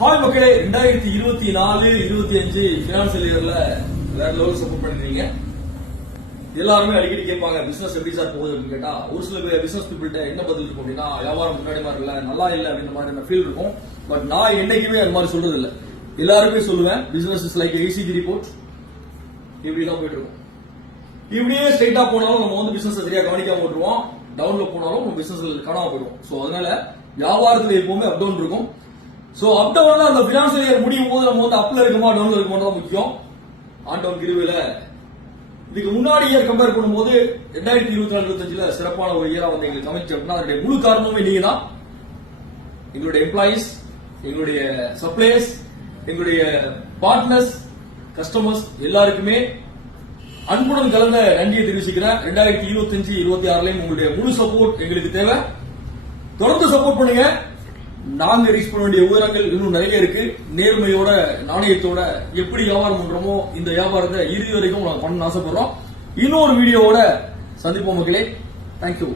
Hi மக்களே, 2024-25 financial இயர்ல வேற லெவல் சப்போர்ட் பண்ணிருக்கீங்க. எல்லாருமே அடிக்கடி கேட்பாங்க பிசினஸ் எப்படி சார் போகுது அப்படின்னு கேட்டா, ஒரு சில பிசினஸ் பீப்புள்கிட்ட என்ன பதில் இருக்கும் அப்படின்னா, வியாபாரம் முன்னாடி மாதிரி இல்ல, நல்லா இல்ல அப்படின்ற மாதிரி ஃபீல் இருக்கும். பட் நான் என்னைக்குமே அது மாதிரி சொல்றது இல்ல. எல்லாருமே சொல்லுவேன், business is like ACG report, இப்படிதான் போயிட்டு இருக்கும். இப்படியே ஸ்ட்ரைட்டா போனாலும் நம்ம வந்து பிசினஸ் சரியா கவனிக்காம விட்டுருவோம், டவுன்ல போனாலும் நம்ம பிசினஸ் காணாம போயிடுவோம். சோ அதனால வியாபாரத்துல எப்பவுமே அப் டவுன் இருக்கும். சோ அப் டவுன் அந்த பினான்சியல் இயர் முடியும் போது நம்ம வந்து அப்ல இருக்குமா டவுன்ல இருக்குமா தான் முக்கியம். ஆண்டவன் கிருபையில இதுக்கு முன்னாடி இயர் கம்பேர் பண்ணும்போது 2024-25 சிறப்பான ஒரு இயரா வந்து எங்களுக்கு அமைச்சு அப்படின்னா அதனுடைய முழு காரணமே நீங்க தான். எங்களுடைய எம்ப்ளாயிஸ், எங்களுடைய சப்ளையர்ஸ், எங்களுடைய பார்ட்னர்ஸ், கஸ்டமர்ஸ் எல்லாருக்குமே அன்புடன் கலந்த நன்றியை தெரிவிச்சுக்கிறேன். 2025-26 உங்களுடைய முழு சப்போர்ட் எங்களுக்கு தேவை. தொடர்ந்து சப்போர்ட் பண்ணுங்க. நாங்க ரீச் பண்ண வேண்டிய உயரங்கள் இன்னும் நிறைய இருக்கு. நேர்மையோட, நாணயத்தோட எப்படி வியாபாரம் பண்றோமோ இந்த வியாபாரத்தை இறுதி வரைக்கும் நாங்க பண்ண ஆசைப்படுறோம். இன்னொரு வீடியோவோட சந்திப்போம் மக்களே. தேங்க்யூ.